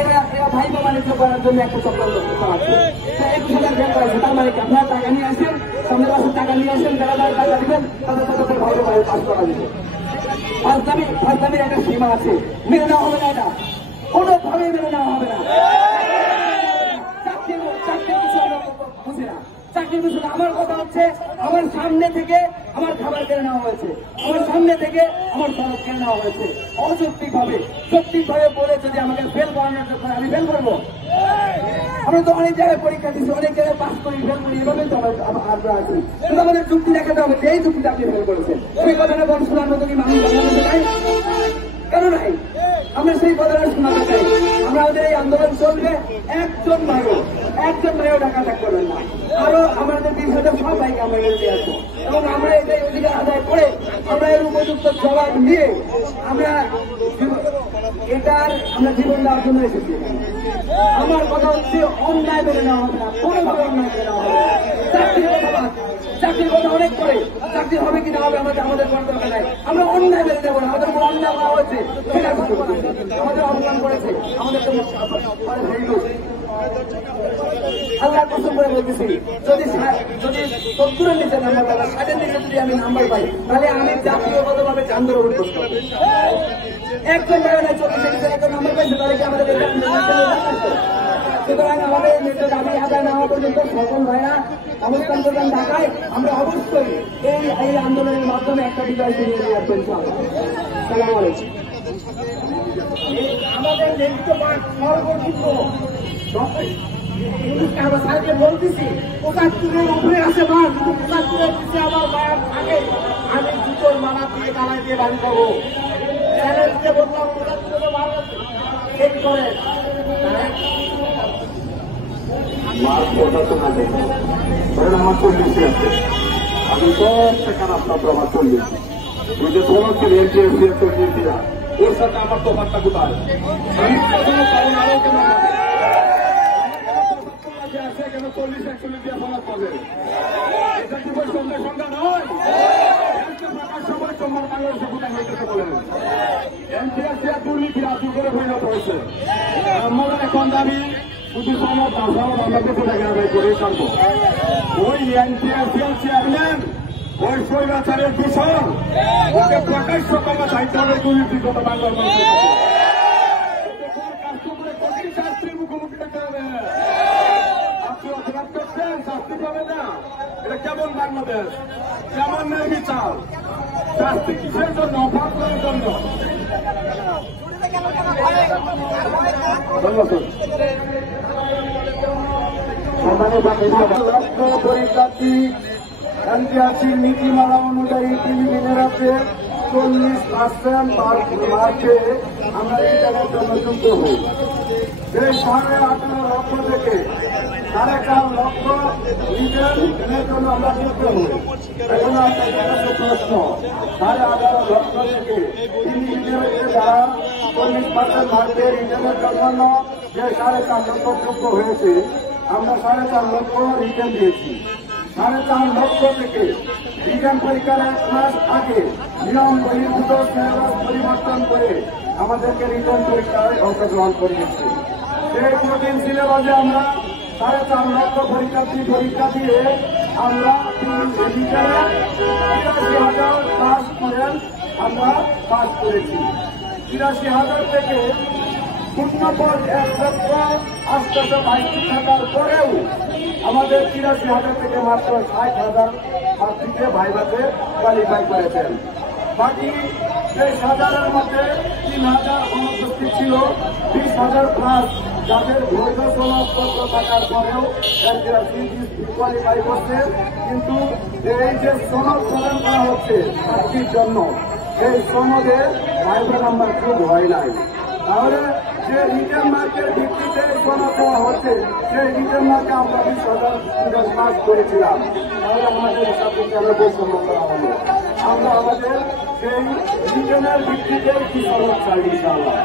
এরা ভাই বাণিজ্য করার জন্য একটা চক্রান্ত চালাচ্ছে। 21,000 ব্যাংক করেছে, তার মানে আপনারা টাকা নিয়ে আসেন, সামনের মাসে টাকা নিয়ে আসেন, যারা টাকা দিবেন তাদের ভাই পাস করা দিবে। ফাজলামির একটা সীমা আছে, মেনে নেওয়া হবে না, এটা কোনোভাবেই মেনে নেওয়া হবে না। চাকরির বিষয়ে আমার কথা হচ্ছে, আমার সামনে থেকে আমার খাবার কেড়ে নেওয়া হয়েছে, আমার সামনে থেকে আমার খরচ কেড়ে নেওয়া হয়েছে অযৌক্তিক ভাবে। যৌক্তিক ভাবে বলে যদি আমাকে ফেল করানোর জন্য আমি ফেল করবো? আমরা তো অনেক জায়গায় পরীক্ষা দিচ্ছি, অনেক জায়গায় পাস করি, ফেল করি, এভাবেই তো আমরা আছি। কিন্তু আমাদের যুক্তি দেখাতে হবে যে এই যুক্তিটা আপনি ফেল করেছেন। সেই কথাটা বল শোনার মতো কি মানুষ বাংলাদেশে নাই? কেন নাই? আমরা সেই কথাটা শোনাতে চাই। আমাদের এই আন্দোলন চলবে, একজন ভাইও টাকা ত্যাগ করবেন না। আরো আমাদের 20,000 সব ভাইকে আমরা নিয়ে আসবো এবং আমরা এটাই অধিকার আদায় করে আমরা এর উপযুক্ত জবাব নিয়ে আমরা জীবন দেওয়ার জন্য এসেছি। আমার কথা হচ্ছে অন্যায় মেনে নেওয়া হবে না, কোনোভাবে অন্যায় মেনে নেওয়া হবে না। চাকরির কথা অনেক করে, চাকরি হবে কিনা হবে আমাদের কোনো দরকার নাই। আমরা অন্যায় মেনে নেবো না, আমাদের কোনো অন্যায় করা হয়েছে সেটা করবো না। আমাদের অবদান করেছে, আমাদের আল্লাহ কসম করে বলতেছি, যদি 70-এর নিচে নাম্বার পাই, 60-এর নিচে যদি আমি নাম্বার পাই, তাহলে আমি জাতীয়গতভাবে আন্দোলন করতে হবে। একজন ভাই না 40-এর নিচে একটা নাম্বার পাইছে, তাহলে কি আমাদের সুতরাং আমাদের নেতা দাবি আদায় না হওয়া পর্যন্ত সকল ভাইরা অবস্থান করবেন ঢাকায়। আমরা অবশ্যই এই আন্দোলনের মাধ্যমে একটা বিজয় ফিরিয়ে নিয়ে আসবেন। সালাম আলাইকুম। আমাদের নেতৃত্ব সর্বক্ষিপ্ত স্যারকে বলতেছি 75-এর উপরে আছে মান, 75-এর নিচে আমার মায়ের থাকে, আমি জুতোর মালা দিয়ে গালায় দিয়ে বাড়ি পাবো। চ্যালেঞ্জকে বললাম 75-এর মান চেক করেন। আমার 40 আছে, আমি সব সেখানে আপনার আমার 40 ওই যে সমস্ত ওর সাথে আমার তোফারটা কোথায়? কেন 40-41 দিয়ে ফলাত পাবে? এটা কি বই সংখ্যা নয়? সময় তোমার বাংলাদেশে কোথায় হইতেছে বলেন? এনসিআর দুর্নীতি রাজু করে পরিণত হয়েছে। আমাদের এখন দাবি শুধু সনদ আমরা দেশে থেকে আদায় করে থাকবো। ওই এনসিআর চেয়ারম্যান ওই স্বৈরাচারের দূষণ ওকে প্রকাশ্য করা চাইতে হবে দুর্নীতির কথা বাংলার মানুষের কাছে কঠিন শাস্তির মুখোমুখি হতে হবে। আপনি অপরাধ করছেন, শাস্তি পাবেন না। এটা কেমন বাংলাদেশ, কেমন ন্যায় বিচার? শাস্তি কিসের জন্য? অপরাধ করার জন্য। লক্ষ্য পরীক্ষার্থী এনটিআরসির নীতিমালা অনুযায়ী প্রিলিমিনারিতে 40% মার্কে আমরা ইন্টারনেট জন্য যুক্ত হই। সেই 18.5 লক্ষ থেকে 4.5 লক্ষ নিজের জন্য আমরা যুক্ত হই। এখন আপনাদের প্রশ্ন, 18.5 লক্ষ থেকে প্রিলিমিনারিতে যারা 40% মার্কের ইন্টারনেট জন্য যে 4.5 লক্ষ যুক্ত হয়েছে, আমরা 4.5 লক্ষ রিটার্ন দিয়েছি। 4.5 লক্ষ থেকে রিটার্ন পরীক্ষার 1 মাস আগে নিয়ম বহির্ভূত সিলেবাস পরিবর্তন করে আমাদেরকে রিটার্ন পরীক্ষায় অংশগ্রহণ করিয়েছে। সেই কঠিন সিলেবাসে আমরা 4.5 লক্ষ পরীক্ষার্থী পরীক্ষা দিয়ে আমরা 83,000 পাস করে আমরা পাস করেছি। 83,000 থেকে শূন্যপদ 1,822 থাকার পরেও আমাদের 83,000 থেকে মাত্র 60,000 প্রার্থীকে ভাইভাতে কোয়ালিফাই করেছেন। বাকি 23,000-এর মধ্যে 3,000 অনুপস্থিত ছিল। 20,000 প্লাস যাদের বৈধ সনদপত্র থাকার পরেও কোয়ালিফাই করছে, কিন্তু এই যে সনদ প্রদান করা হচ্ছে প্রার্থীর জন্য, এই সনদে ভাইভা নাম্বার খুব হয় নাই। তাহলে যে রিটার্ন মার্কের ভিত্তিতে সনদ দেওয়া হচ্ছে, সেই রিটার্ন মার্কে আমরা 20,000 পাস করেছিলাম। তাহলে আমাদের সাথে কেন বৈষম্য করা হলো? আমরা আমাদের সেই রিটার্নের ভিত্তিতে কি সনদ চাই ইনশাআল্লাহ।